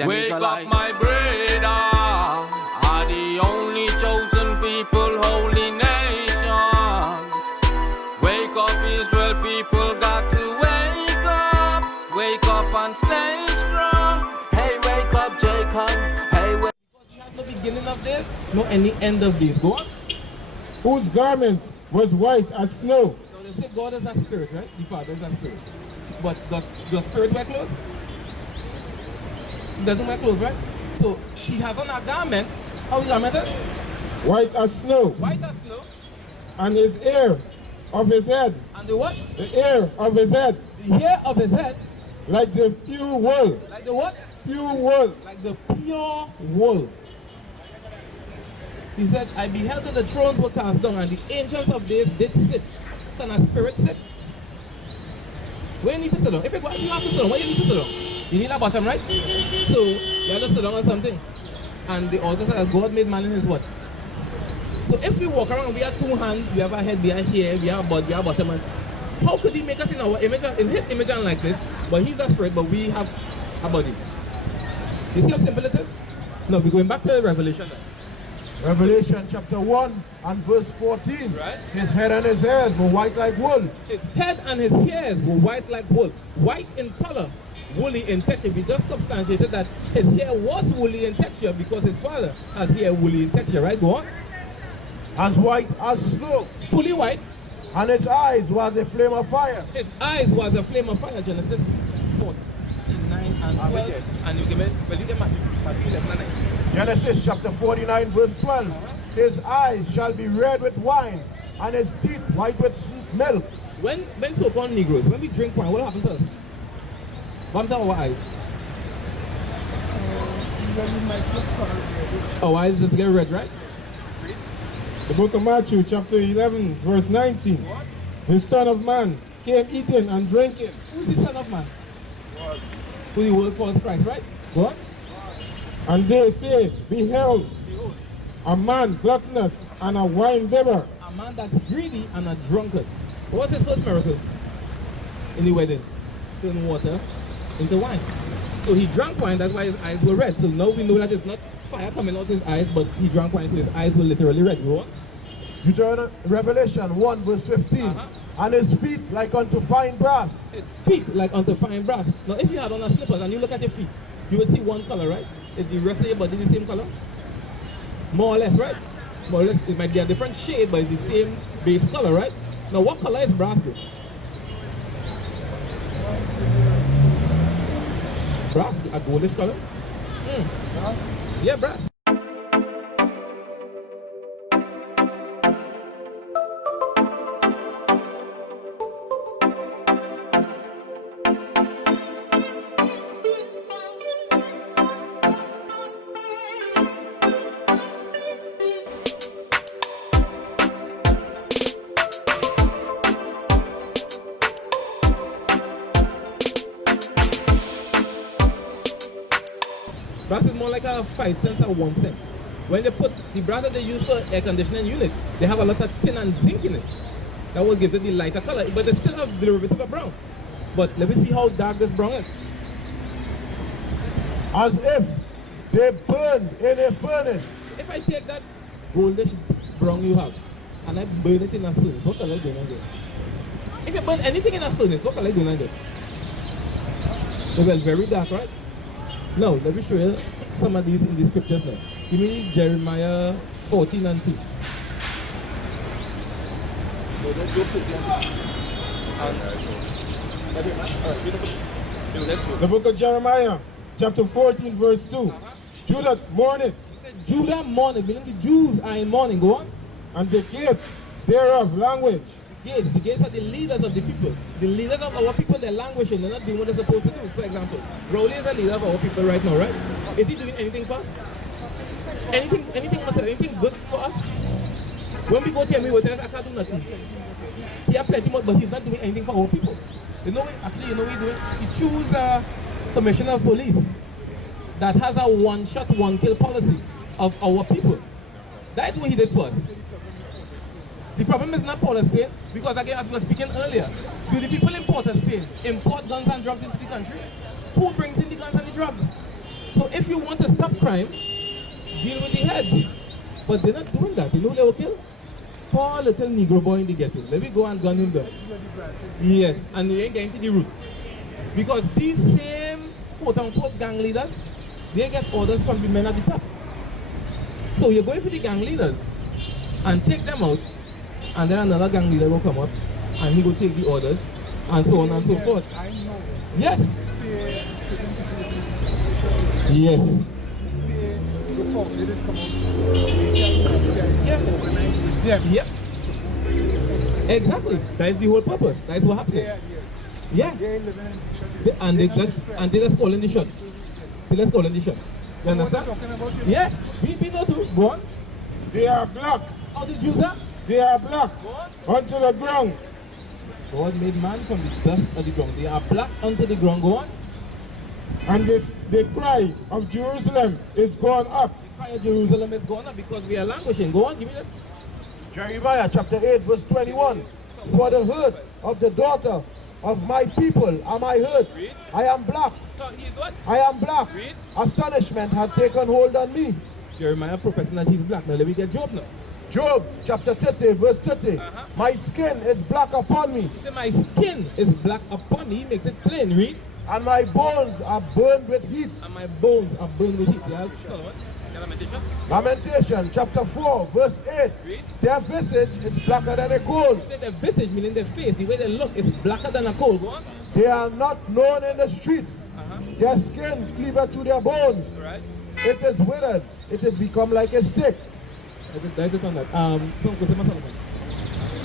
them Wake Israelites. up, my brother, are the only chosen people, holy nation. Wake up, Israel people, got to wake up. Wake up and stay strong. Hey, wake up, Jacob. Hey, wake up. You have no beginning of this, no any end of this. Go on. Whose garment was white as snow. So they say God is a spirit, right? The Father is a spirit. But does spirit wear clothes? He doesn't wear clothes, right? So he has on a garment. How his garment is? White as snow. White as snow. And his hair of his head. And the what? The hair of his head. The hair of his head. Like the pure wool. Like the what? Pure wool. Like the pure wool. He said, I beheld till the thrones were cast down, and the ancients of days did sit. Can a spirit sit? Where you need to sit down? If you have to sit down, where you need to sit down? You need a bottom, right? So you have to sit down on something. And the author says God made man in his what? So if we walk around, we have two hands, we have a head, we have hair, we have a body, we have a bottom. And how could he make us in our image, in his image and like this? But he's a spirit, but we have a body. You see how simple it is? No, we're going back to Revelation now. Revelation chapter 1 and verse 14. Right. His head and his hairs were white like wool. His head and his hairs were white like wool. White in color, woolly in texture. We just substantiated that his hair was woolly in texture because his father has hair woolly in texture, right? Go on. As white as snow. Fully white. And his eyes was a flame of fire. His eyes was a flame of fire. Genesis 49 and 12. And you give it, well, you get Matthew 11 and 19. Genesis chapter 49 verse 12. His eyes shall be red with wine, and his teeth white with milk. When so-called Negroes, when we drink wine, what happens to us? What happens to our eyes? Our eyes just get red, right? The book of Matthew chapter 11 verse 19. What? The Son of Man came eating and drinking. Who's the Son of Man? Who the world calls Christ, right? Go on. And they say, Behold, Behold, a man gluttonous and a wine bibber. a man that's greedy and a drunkard. What's his first miracle in the wedding? Turn water into wine. So he drank wine, that's why his eyes were red. So now we know that it's not fire coming out his eyes, but he drank wine, so his eyes were literally red. Go on. Revelation 1 verse 15. And his feet like unto fine brass. His feet like unto fine brass. Now if you had on a slippers and you look at your feet, you would see one color, right? Is the rest of your body the same color? More or less, right? More or less, it might be a different shade, but it's the same base color, right? Now what color is brass though? Brass, a goldish color? Brass? Yeah, brass. Brass is more like a 5 cents or 1 cent. When they put the brass that they use for air conditioning units, they have a lot of tin and zinc in it. That will give it the lighter color, but they still have derivative of brown. But let me see how dark this brown is. As if they burned in a furnace. If I take that goldish brown you have, and I burn it in a furnace, what color is going on there? If you burn anything in a furnace, what color is going on there? Well, very dark, right? Now, let me show you some of these in the scriptures now. Give me Jeremiah 14 and 2. So let's go 14 and 2. The book of Jeremiah chapter 14 verse 2. Judah mourneth. Judah mourneth, meaning the Jews are in mourning. Go on. And the gate thereof language. The gates are the leaders of the people. The leaders of our people, they're languishing. They're not doing what they're supposed to do. For example, Rowley is the leader of our people right now, right? Is he doing anything for us? Anything good for us? When we go to him, we will tell us, I can't do nothing. He has plenty more, but he's not doing anything for our people. You know what? Actually, you know what he's doing? He chose a commissioner of police that has a one-shot, one-kill policy of our people. That's what he did for us. The problem is not Port of Spain, because again, as we were speaking earlier, do the people in Port of Spain import guns and drugs into the country? Who brings in the guns and the drugs? So if you want to stop crime, deal with the head. But they're not doing that. You know who they will kill? Poor little Negro boy in the ghetto. Let me go and gun him down. Yes, and they ain't getting to the root. Because these same quote-unquote gang leaders, they get orders from the men at the top. So you're going for the gang leaders and take them out, and then another gang leader will come up and he will take the orders and so on and so forth. Yes. Yes. Yep. Exactly. That is the whole purpose. That is what happened. Yeah. And they just call in the shot. They just call in the shot. You understand? Yeah. We know too. Go on. They are black. How did you do that? They are black. Onto the ground. God made man from the dust of the ground. They are black onto the ground. Go on. And the cry of Jerusalem is gone up. The cry of Jerusalem is gone up because we are languishing. Go on, give me that. Jeremiah chapter 8 verse 21. For the hurt of the daughter of my people am I hurt. I am black. So he is what? I am black. Astonishment had taken hold on me. Jeremiah professing that he's black. Now let me get Job now. Job chapter 30 verse 30. My skin is black upon me. He said my skin is black upon me. He makes it plain. Read. And my bones are burned with heat. And my bones are burned with heat. Yeah. Lamentation chapter 4 verse 8. Their visage is blacker than a coal. He said their visage, meaning their face, the way they look, is blacker than a coal. Go on. They are not known in the streets. Their skin cleaveth to their bones. Right. It is withered. It is become like a stick. That is on that.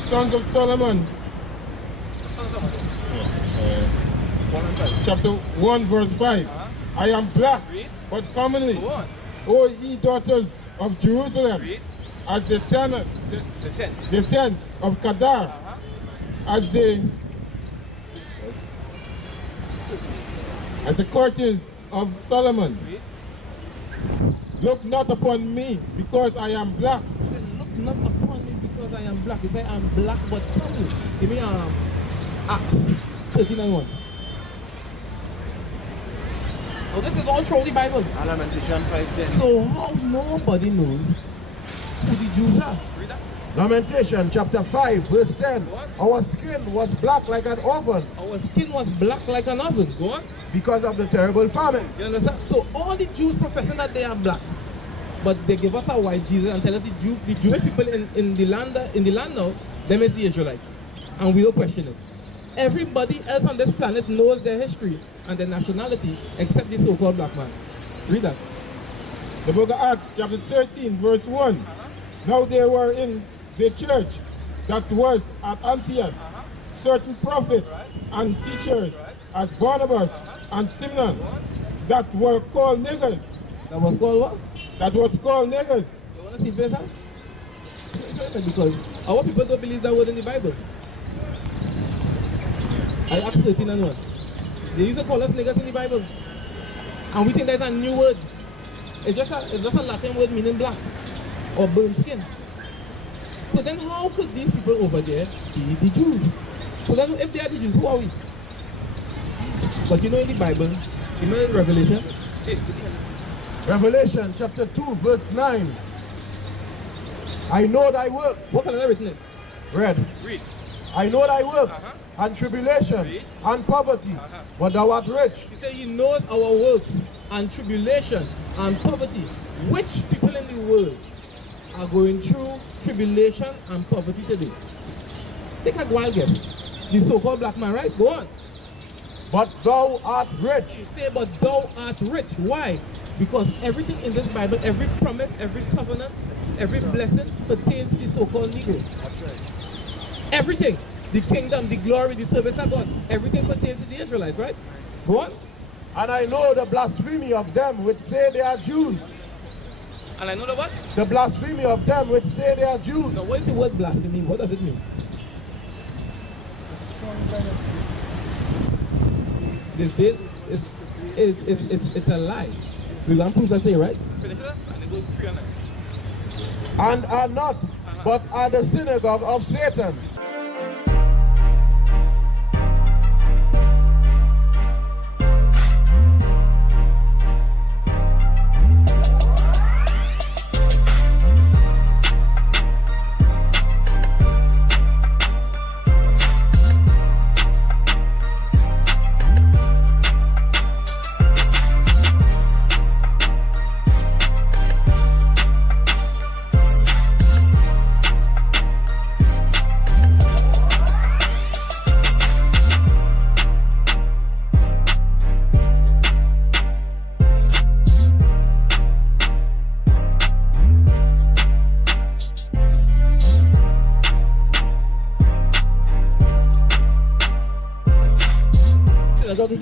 Sons of Solomon. Chapter 1 verse 5. I am black, but commonly, O ye daughters of Jerusalem, as the tent of Kedar, as the curtains of Solomon. Look not upon me, because I am black. Look not upon me because I am black. He said I'm black but commonly. Give me Acts 13:1. Oh, this is all through the Bible. Lamentation 5:10. So how nobody knows who the Jews are? Lamentation chapter 5 verse 10. Our skin was black like an oven. Our skin was black like an oven. Go on. Because of the terrible famine. You understand? So all the Jews professing that they are black, but they give us a white Jesus and tell us the Jewish people in the land now, them is the Israelites. And we don't question it. Everybody else on this planet knows their history and their nationality except the so-called black man. Read that. The book of Acts chapter 13 verse 1. Now there were in the church that was at Antioch certain prophets and teachers as Barnabas and Simeon that were called niggers. That was called what? That was called niggers. You want to see face out? Because our people don't believe that word in the Bible. I Acts 13:1. They used to call us niggers in the Bible. And we think there's a new word. It's just a Latin word meaning black or burnt skin. So then how could these people over there be the Jews? So then if they are the Jews, who are we? But you know in the Bible, you know in Revelation? Revelation chapter 2 verse 9. I know thy works. What color is written in? Red. Read. I know thy works and tribulation and poverty, but thou art rich. He said he knows our works and tribulation and poverty. Which people in the world are going through tribulation and poverty today? Take a wild guess. The so-called black man, right? Go on. But thou art rich. He said, but thou art rich. Why? Because everything in this Bible, every promise, every covenant, every blessing pertains to the so-called Negro. That's right. Everything. The kingdom, the glory, the service of God, everything pertains to the Israelites, right? Go on. And I know the blasphemy of them which say they are Jews. And I know the what? The blasphemy of them which say they are Jews. Now what is the word blasphemy? What does it mean? It's a lie. We can prove that say, right? And are not, but are the synagogue of Satan.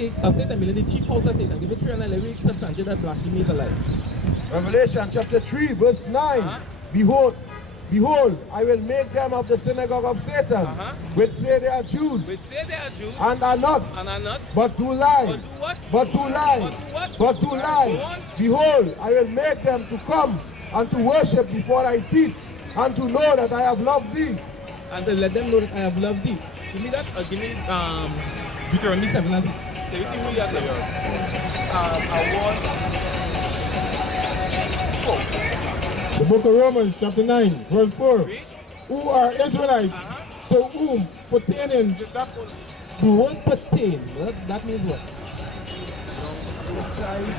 of Satan, the chief house of Satan. Give it 3 and every substantive that blasphemy is alive. Revelation chapter 3 verse 9. Behold, I will make them of the synagogue of Satan, which say they are Jews, and are not, but do lie. But do what? But do lie. But do what? But do lie. Behold, I will make them to come and to worship before thy feet, and to know that I have loved thee. And to let them know that I have loved thee. Give me that, give me Deuteronomy 7 and 6. So you see who you have there? The book of Romans, chapter 9, verse 4. Who are Israelites, to whom pertaining The word pertain, that means what?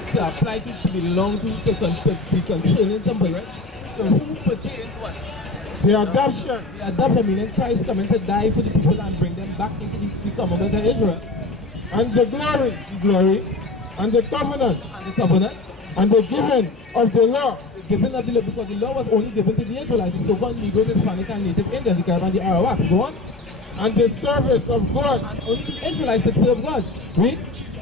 To apply to belong to be concerning somebody, right? So who pertains what? the adoption, The adoption meaning Christ coming to die for the people and bring them back into the commonwealth of Israel. and the glory, and the covenant, And the covenant, and the giving of the law, given of the law, because the law was only given to the Israelites, the so-called Negroes, Hispanic, and Native Indians, the Caribbean, the Yahawah. Go on. and the service of God, And only the Israelites could serve God. Read.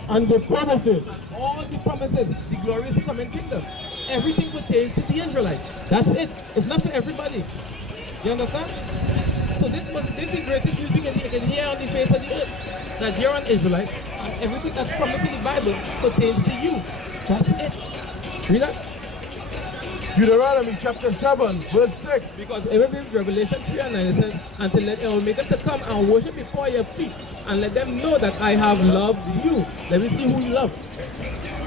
and the promises. All the promises, the glorious coming kingdom. Everything pertains to the Israelites. That's it. It's not for everybody. You understand? So this is the greatest news you can hear on the face of the earth. That you're an Israelite, and everything that's promised in the Bible pertains to you. That's it. Read that. Deuteronomy chapter 7 verse 6. Because every Revelation 3 and 9 it says, and to let I will make them to come and worship before your feet, and let them know that I have loved you. Let me see who you love.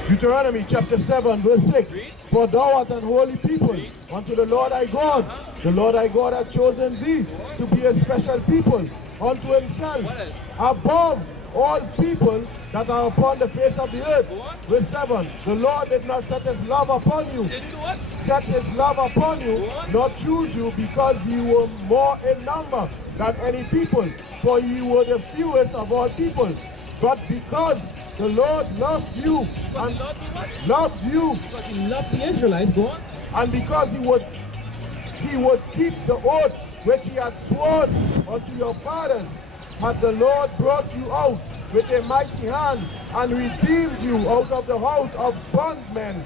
Deuteronomy chapter 7 verse 6. For thou art an holy people unto the Lord thy God. The Lord thy God hath chosen thee to be a special people unto himself, above all people that are upon the face of the earth. Verse 7. The Lord did not set his love upon you, set his love upon you, nor choose you, because you were more in number than any people, for you were the fewest of all people. But because the Lord loved you and loved you, Because he loved the Israelites. Go on. and because he would keep the oath which he had sworn unto your fathers, hath the Lord brought you out with a mighty hand and redeemed you out of the house of bondmen.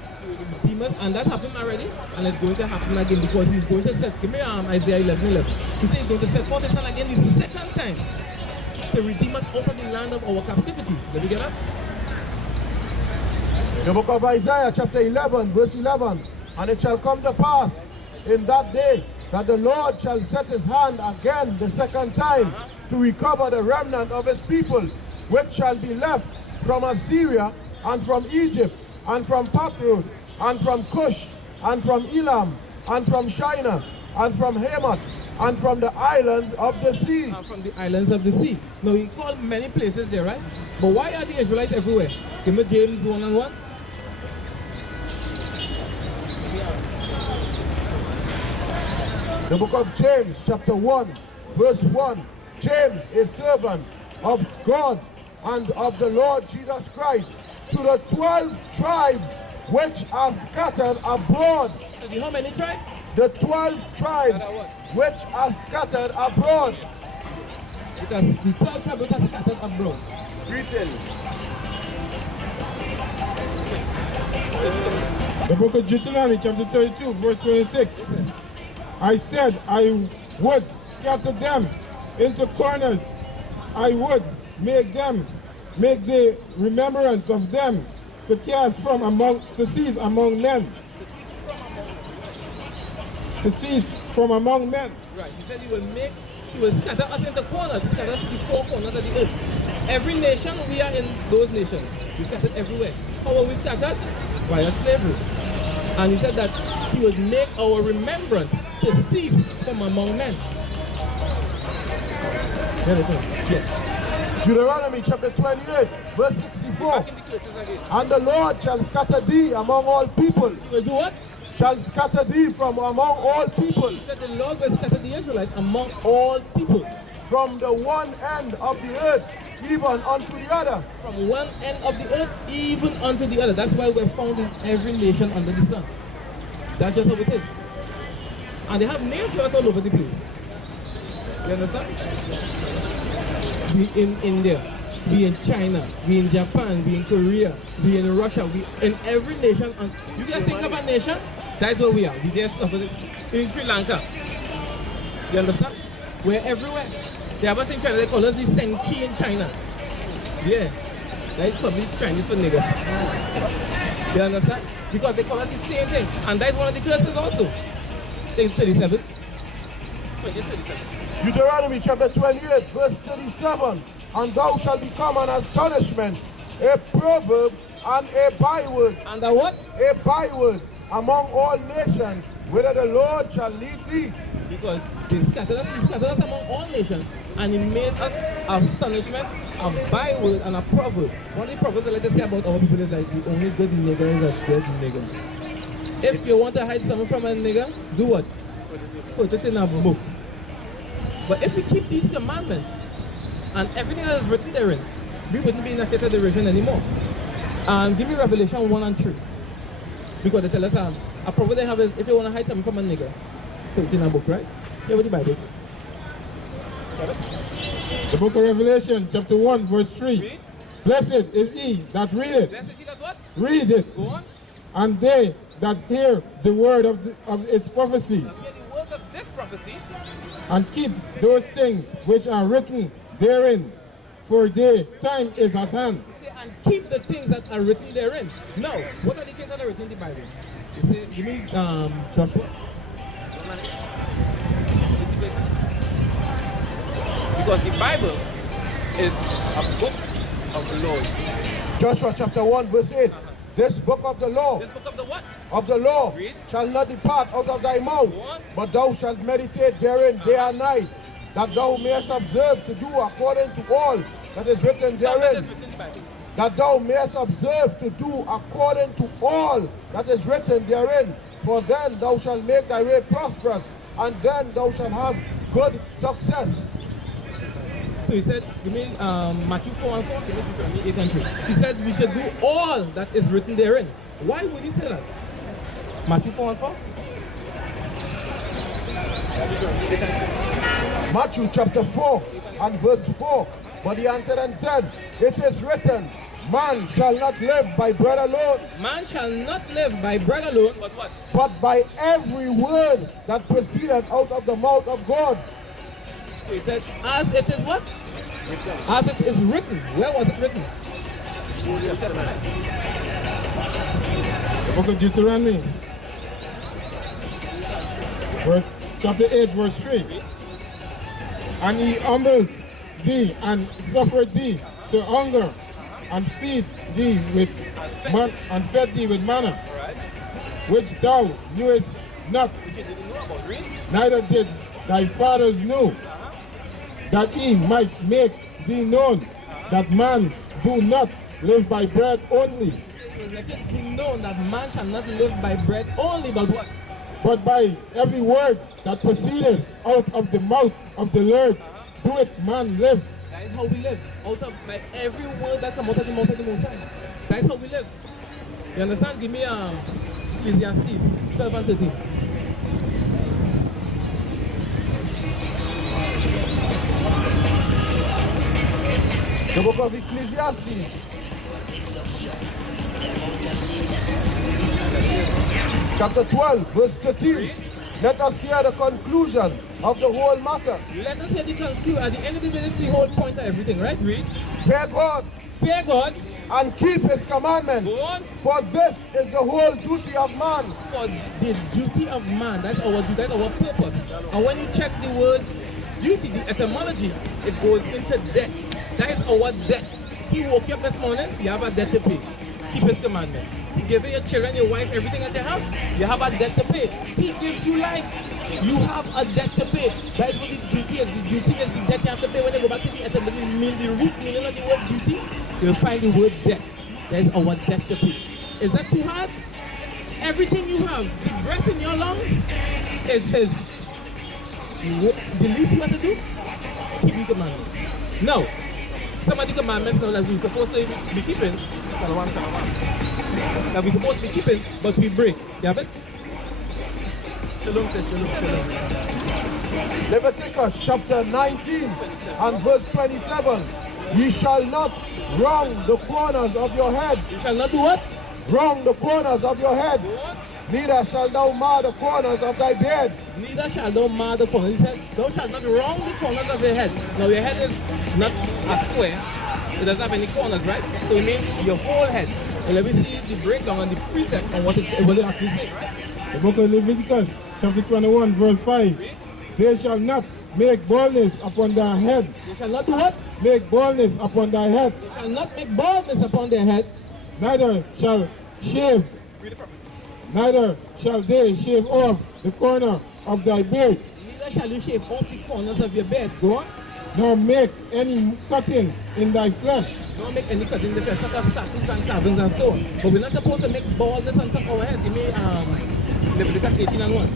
Demons, and that happened already, and it's going to happen again, because he's going to set, give me Isaiah 11:11. He says he's going to set forth his hand again the second time to redeem us out of the land of our captivity. Let me get that? The book of Isaiah chapter 11 verse 11. And it shall come to pass in that day that the Lord shall set his hand again the second time to recover the remnant of his people, which shall be left from Assyria, and from Egypt, and from Pathros, and from Cush, and from Elam, and from Shinar, and from Hamath, and from the islands of the sea. And from the islands of the sea. Now he called many places there, right? But why are the Israelites everywhere? Give me James 1 and 1. The book of James chapter 1 verse 1. James, a servant of God and of the Lord Jesus Christ, to the 12 tribes which are scattered abroad. Do you know how many tribes? The 12 tribes which are scattered abroad. Because the 12 tribes which are scattered abroad. Greetings. The book of Deuteronomy, chapter 32, verse 26. I said I would scatter them into corners. I would make the remembrance of them to cast from among, to cease among men. To cease from among men. Right. He said he will scatter us into corners. He scattered us to the four corners of the earth. Every nation, we are in those nations. We scattered everywhere. How are we scattered? Via slavery. And he said that he would make our remembrance to cease from among men. Yes. Deuteronomy chapter 28 verse 64. And the Lord shall scatter thee among all people. He will do what? Shall scatter thee from among all people. He said the Lord will scatter the Israelites among all people. From the one end of the earth even unto the other. From one end of the earth even unto the other. That's why we're found in every nation under the sun. That's just how it is. And they have names for us all over the place. You understand? In India, be in China, be in Japan, be in Korea, be in Russia, be in every nation. And you just think of a nation, that's where we are. We just in Sri Lanka. You understand? We're everywhere. They have us in China, they call us the Senchi in China. Yeah. That's probably Chinese for nigger. You understand? Because they call us the same thing. And that's one of the curses also. In 37. Deuteronomy chapter 28, verse 37. And thou shalt become an astonishment, a proverb, and a byword. And a what? A byword among all nations, whither the Lord shall lead thee. Because he scattered us among all nations, and he made us astonishment, a byword, and a proverb. One of the proverbs I like to say about our people is like, the only good nigger is a dead nigger. If you want to hide something from a nigger, do what? Put it in a book. But if we keep these commandments, and everything that is written therein, we wouldn't be in a state of derision anymore. Give me Revelation 1 and 3. Because they tell us a proverb they have is, if you want to hide something from a nigger, put it in a book, right? Yeah, what the Bible says. The book of Revelation, chapter 1, verse 3. Read. Blessed is he that readeth. Blessed is he that what? Read it. Go on. And they that hear the word of its prophecy, Now hear the words of this prophecy. and keep those things which are written therein, for the time is at hand. You say, and keep the things that are written therein. No. What are the things that are written in the Bible? You say, you mean Joshua? Because the Bible is a book of the laws. Joshua chapter 1, verse 8. This book of the law, This book of the what? of the law, Read. shall not depart out of thy mouth, Go on. but thou shalt meditate therein day and night, that thou mayest observe to do according to all that is written That is therein. written in the Bible. That thou mayest observe to do according to all that is written therein. For then thou shalt make thy way prosperous, and then thou shalt have good success. So he said, you mean Matthew 4 and 4? Deuteronomy 8 and 3. He said we should do all that is written therein. Why would he say that? Matthew 4 and 4? Matthew chapter 4 and verse 4. But he answered and said, it is written, man shall not live by bread alone, Man shall not live by bread alone, but what? but by every word that proceedeth out of the mouth of God. So he said, as it is what? As it is written. Where was it written? The book of Deuteronomy, chapter 8, verse 3. And he humbled thee and suffered thee to hunger, and fed thee with manna, which thou knewest not, neither did thy fathers know, that he might make thee known that man do not live by bread only, Let it be known that man shall not live by bread only, but what? but by every word that proceeded out of the mouth of the Lord. Do it man live. That is how we live. Out of by every word that comes out of the mouth of the Most High. That is how we live. You understand? Give me Ecclesiastes 12 and 13. The book of Ecclesiastes, chapter 12, verse 13. Let us hear the conclusion of the whole matter. Let us hear the conclusion. At the end of the day, this is the whole point of everything, right? Read. Fear God Fear God. and keep his commandments, Go on. for this is the whole duty of man. For the duty of man. That's our duty, that's our purpose. And when you check the word duty, the etymology, it goes into debt. That is our debt. He woke you up this morning, you have a debt to pay. Keep his commandments. He gave you your children, your wife, everything at your house. You have a debt to pay. He gives you life. You have a debt to pay. That is what the duty is. The duty is the debt you have to pay. When you go back to the etymology, the root meaning of the word duty, you'll find the word debt. That is our debt to pay. Is that too hard? Everything you have, the breath in your lungs, is his. The least you have to do, keep the commandments. Now, some of the commandments now that we're supposed to be keeping, that we're supposed to be keeping, but we break. You have it? Shalom says shalom, shalom. Leviticus chapter 19 and verse 27. Ye shall not wrong the corners of your head. You shall not do what? Wrong the corners of your head. Neither shalt thou mar the corners of thy beard. Neither shall thou mar the corners. He said, thou shalt not wrong the corners of your head. Now your head is not a square. It doesn't have any corners, right? So it means your whole head. And let me see the breakdown and the precept on what it actually says. The book of Leviticus, chapter 21, verse 5. They shall not make baldness upon their head. They shall not do what? Make baldness upon thy head. They shall not make baldness upon their head. Neither shall shave. Neither shall they shave off the corner of thy beard. Neither shall you shave off the corners of your beard. Go on. Nor make any cutting in thy flesh. Don't make any cutting in the flesh, such as statutes and carvings and so on. But we're not supposed to make baldness on top of our head. Give me Leviticus 18 and 1.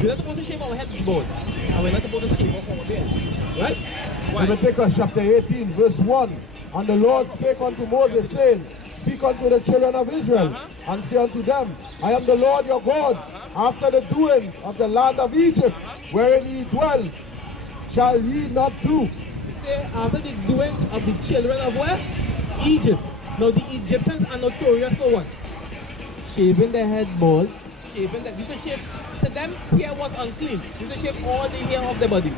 We're not supposed to shave our heads bald. And we're not supposed to shave off our beard. Right? Why? Leviticus chapter 18, verse 1. And the Lord spake unto Moses, saying, Speak unto the children of Israel, and say unto them, I am the Lord your God. After the doings of the land of Egypt, wherein ye dwell, shall ye not do. Say, after the doings of the children of where? Egypt. Now the Egyptians are notorious for what? Shaving their head bald. Shaving their, to shave, to them, hair was unclean. To shave all the hair of their body.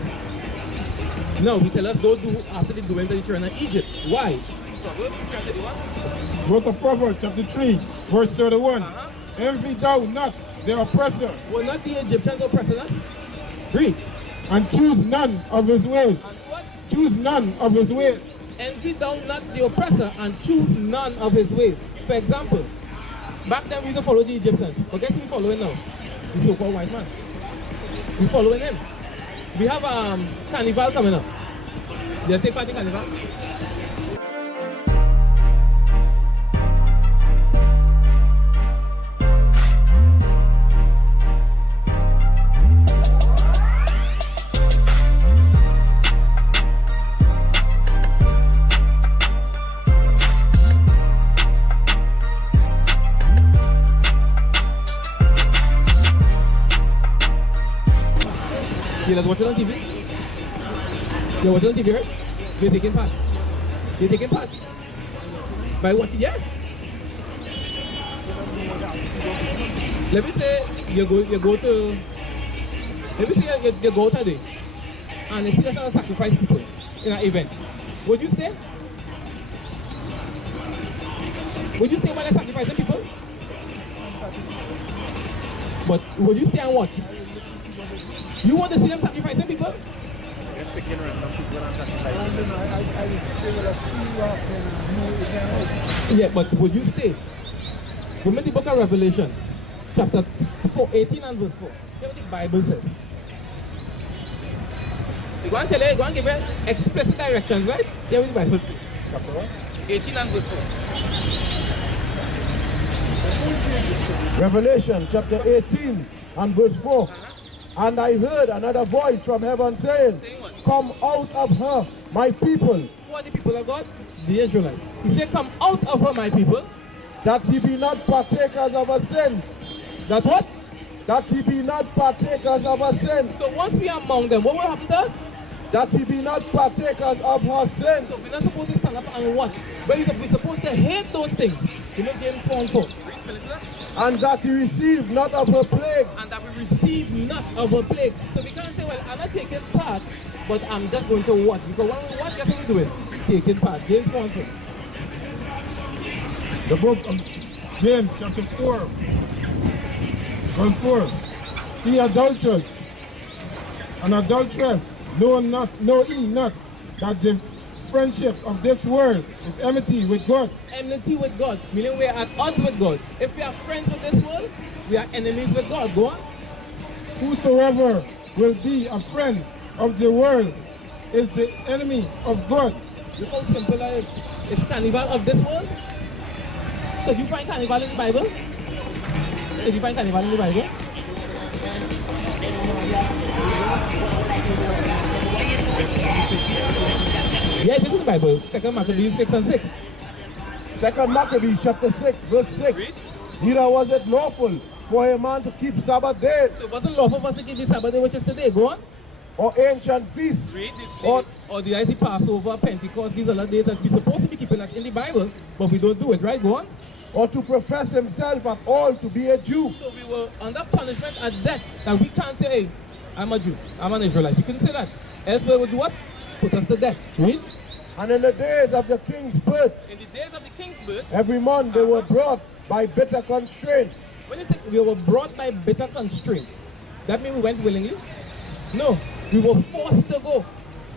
No, we tell us go do after the doings of the children of Egypt. Why? Book of Proverbs, chapter 3, verse 31. Envy thou not the oppressor. Were not the Egyptians oppressing us? Read. And choose none of his ways. And what? Choose none of his ways. Envy thou not the oppressor and choose none of his ways. For example, back then we used to follow the Egyptians. But guess who we following now? The so-called white man. We following him. We have Carnival coming up. They take part in Carnival. Let's watch it on TV. You're watching on TV, right? You're taking part. You're taking part. By watching, yeah? Let me say you go to, let me say you go today and you see us sacrifice people in an event. Would you stay? Would you stay while they're sacrificing people? But would you stay and watch? You want to see them sacrificing people? Yeah, but would you stay? Remember the book of Revelation, chapter 18 and verse 4. Hear what the Bible says. You go and tell you, go and give it explicit directions, right? Hear what the Bible says. Chapter what? 18 and verse 4. Revelation chapter 18 and verse 4. And I heard another voice from heaven saying, Come out of her, my people. Who are the people of God? The Israelites. He said, Come out of her, my people. That ye be not partakers of her sins. That what? That ye be not partakers of her sins. So once we are among them, what will happen to us? That ye be not partakers of her sins. So we're not supposed to stand up and watch. But we're supposed to hate those things. You know James 4:4. And that ye receive not of her plague. And that we receive not of her plague. So we can't say, well, I'm not taking part, but I'm just going to watch. Because when we watch, guess what we're doing? Taking part. James 4:4. The book of James, chapter 4, verse 4. Ye adulterers and adulteress, know ye not that the friendship of this world is enmity with God. Enmity with God, meaning we are at odds with God. If we are friends with this world, we are enemies with God. Go on. Whosoever will be a friend of the world is the enemy of God. Look how simple that is. It's carnival of this world. So you find carnival in the Bible? Did you find carnival in the Bible? Yeah, this is the Bible. 2 Maccabees 6 and 6. 2 Maccabees chapter 6, verse 6. Neither was it lawful for a man to keep Sabbath days. So it wasn't lawful for us to keep the Sabbath day, which is today. Go on. or ancient feasts, or Or the IT Passover, Pentecost, these are the days that we're supposed to be keeping that in the Bible, but we don't do it, right? Go on. or to profess himself at all to be a Jew. So we were under punishment at death, that we can't say, hey, I'm a Jew, I'm an Israelite. We couldn't say that. Else we would do what? Put us to death. Read. And in the days of the king's birth, In the days of the king's birth, every month they were brought by bitter constraint. when you say we were brought by bitter constraint, that means we went willingly? No, we were forced to go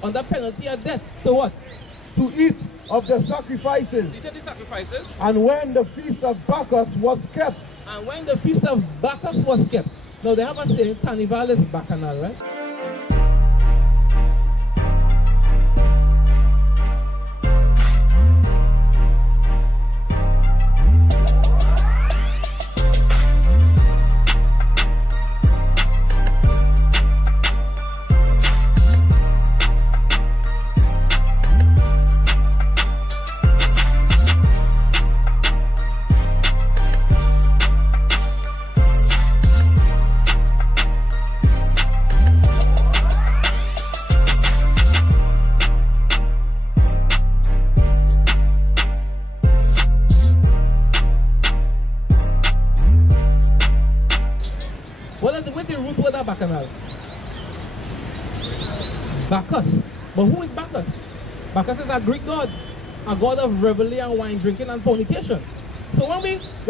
under penalty of death. To what? To eat of the sacrifices. Eat of the sacrifices. And when the feast of Bacchus was kept, And when the feast of Bacchus was kept. Now they have a saying, Carnival is Bacchanal, right? What's the root word of Bacchanal? Bacchus. But who is Bacchus? Bacchus is a Greek god. A god of revelry and wine drinking and fornication. So when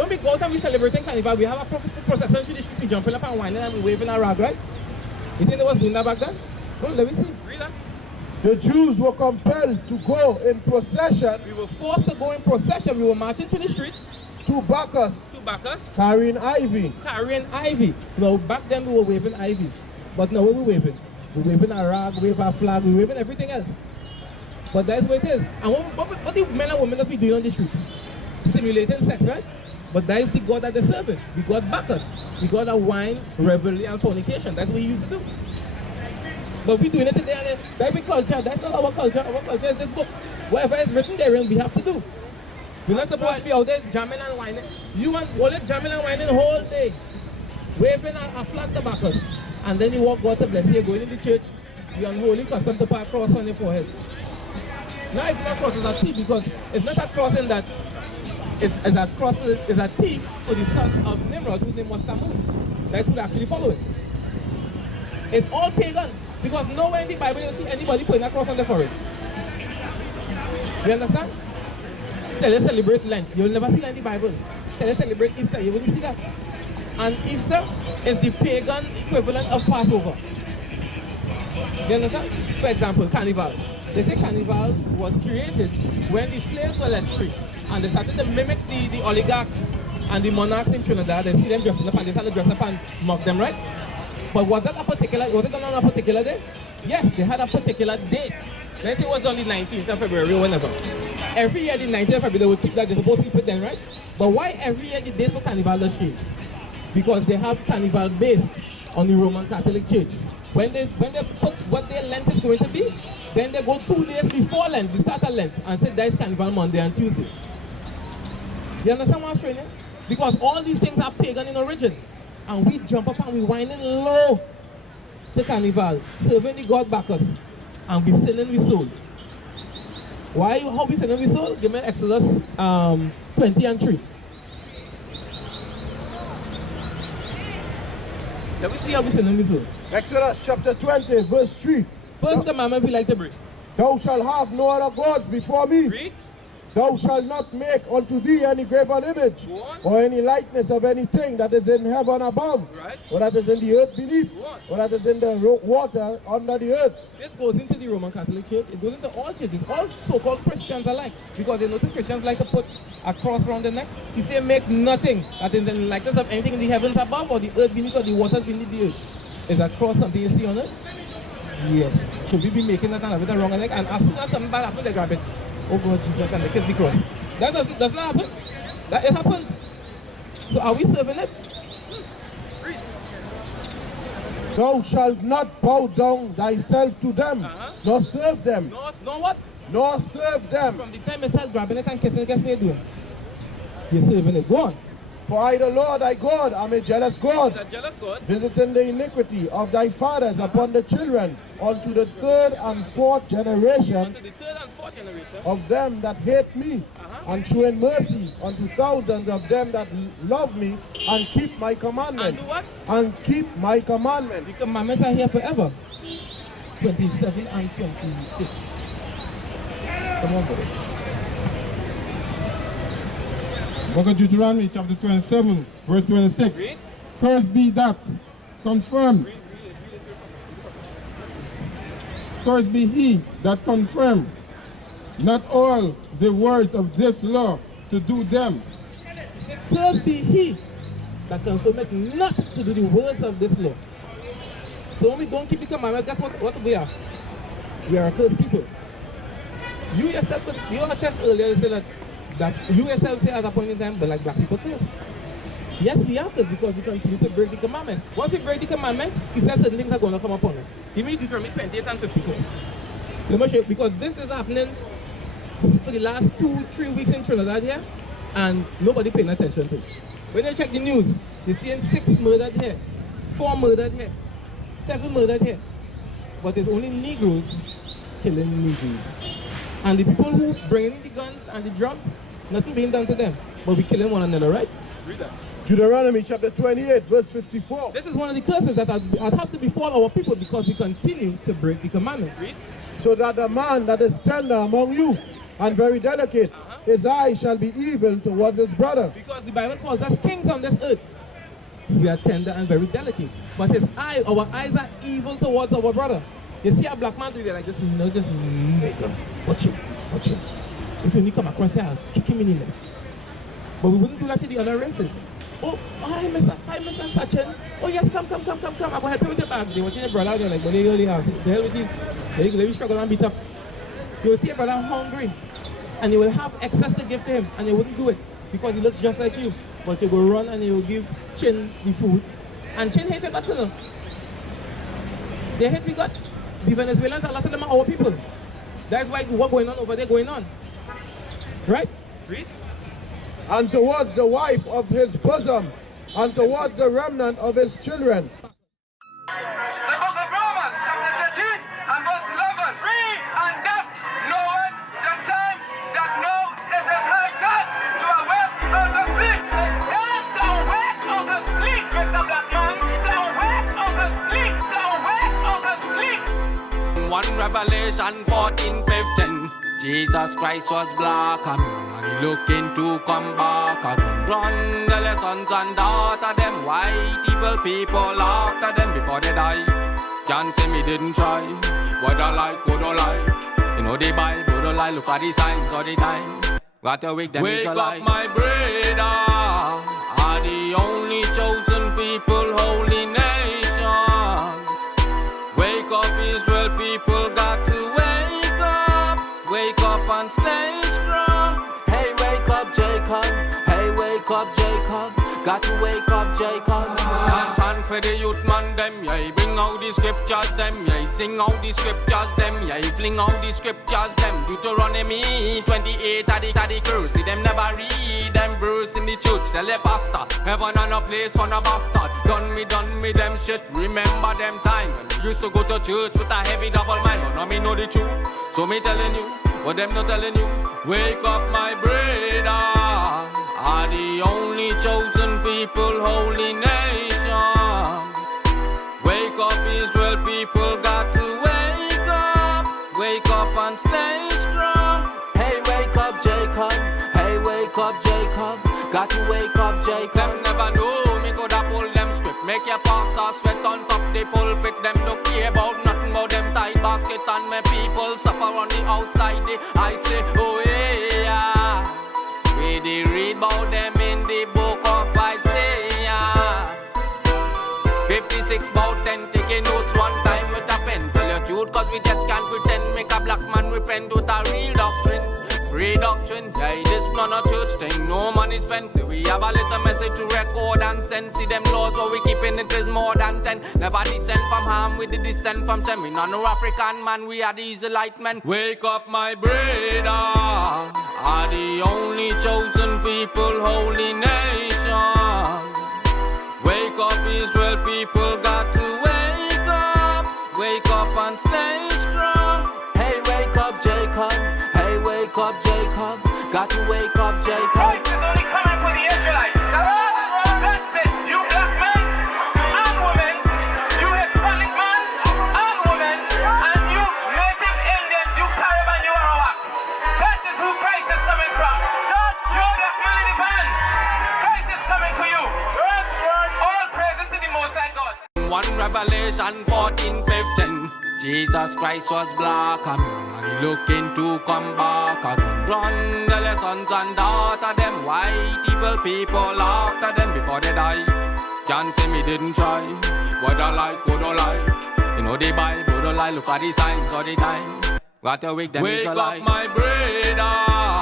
we go out and we celebrating Carnival, we have a procession to the street, we jumping up and whining and we waving our rag, right? You think they was doing that back then? Come on, let me see. Read that. the Jews were compelled to go in procession We were forced to go in procession. We were marching to the streets to Bacchus, to Bacchus, carrying ivy. carrying ivy. Now back then we were waving ivy. But now what we waving? We're waving a rag, wave a flag, we're waving everything else. But that's what it is. And what the men and women that we doing on the streets? Simulating sex, right? But that is the God that they serve. The God Bacchus. The God of wine, revelry, and fornication. That's what he used to do. But we're doing it today, and that's the culture. That's not our culture. Our culture is this book. Whatever is written therein, we have to do. We're not supposed to be out there jamming and whining. You want all that jamming and whining the whole day, waving a flag to Bacchus. And then you walk God to bless you, going in the church, the unholy custom to put a cross on your forehead. Now it's not cross, it's a T, because it's not a cross in that it's a cross, it's a T for the son of Nimrod, whose name was Tammuz. That's who they actually follow it. It's all pagan, because nowhere in the Bible you'll see anybody putting a cross on their forehead. You understand? Tell us celebrate Lent, you'll never see that in the Bible. Tell us celebrate Easter, you wouldn't see that. And Easter is the pagan equivalent of Passover. You understand? For example, Carnival. They say Carnival was created when the slaves were let free. And they started to mimic the oligarchs and the monarchs in Trinidad. They see them dressing up and they started to dress up and mock them, right? But was it done on a particular day? Yes, they had a particular date. Let's say it was on the 19th of February or whenever. Every year the 19th of February they would keep that, they're supposed to keep it then, right? But why every year the date for Carnival does change? Because they have Carnival based on the Roman Catholic Church. When they put what their Lent is going to be, then they go 2 days before Lent, the start of Lent, and say that is Carnival Monday and Tuesday. You understand what I'm showing you? Because all these things are pagan in origin. And we jump up and we whining low to Carnival, serving the God Bacchus, and we sinning with soul. Why? How we sinning with soul? Give me Exodus 20 and 3. Let me see how we sinning with soul. Exodus chapter 20, verse 3. First commandment we like to break. Thou shalt have no other gods before me. Read. Thou shalt not make unto thee any graven image, or any likeness of anything that is in heaven above, Right. or that is in the earth beneath, or that is in the water under the earth. This goes into the Roman Catholic Church. It goes into all churches. All so-called Christians alike. Because they notice Christians like to put a cross around the neck. He say make nothing that is in the likeness of anything in the heavens above, or the earth beneath, or the waters beneath the earth. Is a cross something you see on it? Yes. Should we be making that and having it wrong on it? And as soon as something bad happens, they grab it. Oh God, Jesus, and they kiss the cross. That does not happen. That it happens. So are we serving it? Thou shalt not bow down thyself to them, nor serve them, No what? nor serve them. From the time you start grabbing it and kissing it, guess what you're doing? You're serving it. Go on. For I, the Lord thy God, am a jealous God, He's a jealous God. visiting the iniquity of thy fathers upon the children, unto the third and fourth generation Unto the third and fourth generation. of them that hate me, and showing mercy unto thousands of them that love me, and keep my commandments. And do what? And keep my commandments. The commandments are here forever. 27 and 26. Come on, brother. Book of Deuteronomy chapter 27, verse 26. Read. Cursed be that confirmed. Cursed be he that confirmed not all the words of this law to do them. Cursed be he that confirmeth not to do the words of this law. So when we don't keep the commandments, guess what we are? We are a cursed people. You yourself, you attest earlier, you said that you yourself say at a point in time, but like black people cursed. Yes, we are cursed because we continue to break the commandments. Once we break the commandments, he says certain things are going to come upon us. Give me Deuteronomy 28 and 54. Let me show you, because this is happening for the last 2-3 weeks in Trinidad here, and nobody paying attention to it. When you check the news, you're seeing 6 murdered here, 4 murdered here, 7 murdered here. But there's only Negroes killing Negroes. And the people who bring in the guns and the drugs, nothing being done to them. But we killing one another, right? Read that. Deuteronomy chapter 28, verse 54. This is one of the curses that have to befall our people because we continue to break the commandments. Read. So that the man that is tender among you and very delicate, his eye shall be evil towards his brother. Because the Bible calls us kings on this earth. We are tender and very delicate. But our eyes are evil towards our brother. You see a black man do it like this, just watch him. If you need to come across here, I'll kick him in the neck. But we wouldn't do that to the other races. Oh, hi, Mr. Sachin. Oh, yes, come. I'm going to help you with your bags. They're watching your brother, they're like, what do you really have? The hell with you? Let me struggle and beat up. You'll see a brother hungry, and you will have excess to give to him, and you wouldn't do it because he looks just like you. But you will run and you will give Chin the food. And Chin hates your guts, you know. They hate the guts. The Venezuelans, a lot of them are our people. That's why what's going on over there going on. Right? Read. And towards the wife of his bosom, and towards the remnant of his children. The book of Romans, chapter 13, and verse 11. Read. And that knoweth the time that now it is high time to awake of the sleep. The awake of the sleep, Mr. Black Man. The awake of the sleep. The awake of the sleep. 1 Revelation 14:15. Jesus Christ was black and he looking to come back again. Run the sons and daughters, them white evil people after them before they die. Can't say me didn't try. What I like, what I like. You know the Bible don't lie, look at the signs all the time. Got to wake them Wake up, my brother. Are the only chosen people, holy nation. Wake up, Israel people, got to wake up. Wake up and stay strong. Hey, wake up, Jacob. Hey, wake up, Jacob. Got to wake up, Jacob. Chant for the youth man, them, yeah. Bring out the scriptures, them, yeah. Sing out the scriptures, them, yeah. Fling out the scriptures, them. Deuteronomy 28 at the curse. See them never read them verse in the church. Tell the pastor, heaven and a place on a bastard. Done me them shit. Remember them time when we used to go to church with a heavy double mind. But now me know the truth, so me telling you what them not telling you. Wake up, my brother. Are the only chosen people, holy nation. Wake up, Israel people, got to wake up. Wake up and stay strong. Hey, wake up, Jacob. Hey, wake up, Jacob. Got to wake up, Jacob. Them never know me coulda pull them strip. Make your pastor sweat on top the pulpit. Them don't care about nothing about them tight basket. And my people suffer on the outside. I say, oh yeah. We did read about them in the book of Isaiah. 56 about 10, taking notes one time with a pen. Tell your truth, cause we just can't pretend. Make a black man repent with a real doctrine. Free doctrine, yeah, this not a church thing. No money spent, so we have a little message to record and send. See them laws, what we keeping it is more than 10. Never descend from harm, we did descend from Shem. We not no African man, we are the Israelite men. Wake up, my brother. Are the only chosen people, holy nation. Revelation 14:15. Jesus Christ was black and he looking to come back again. Run the sons and daughters, them white evil people after them before they die. Can't say me didn't try. What I like, what I like. You know the Bible don't lie, look at the signs all the time. What a wake them Israelites. Wake up my brother.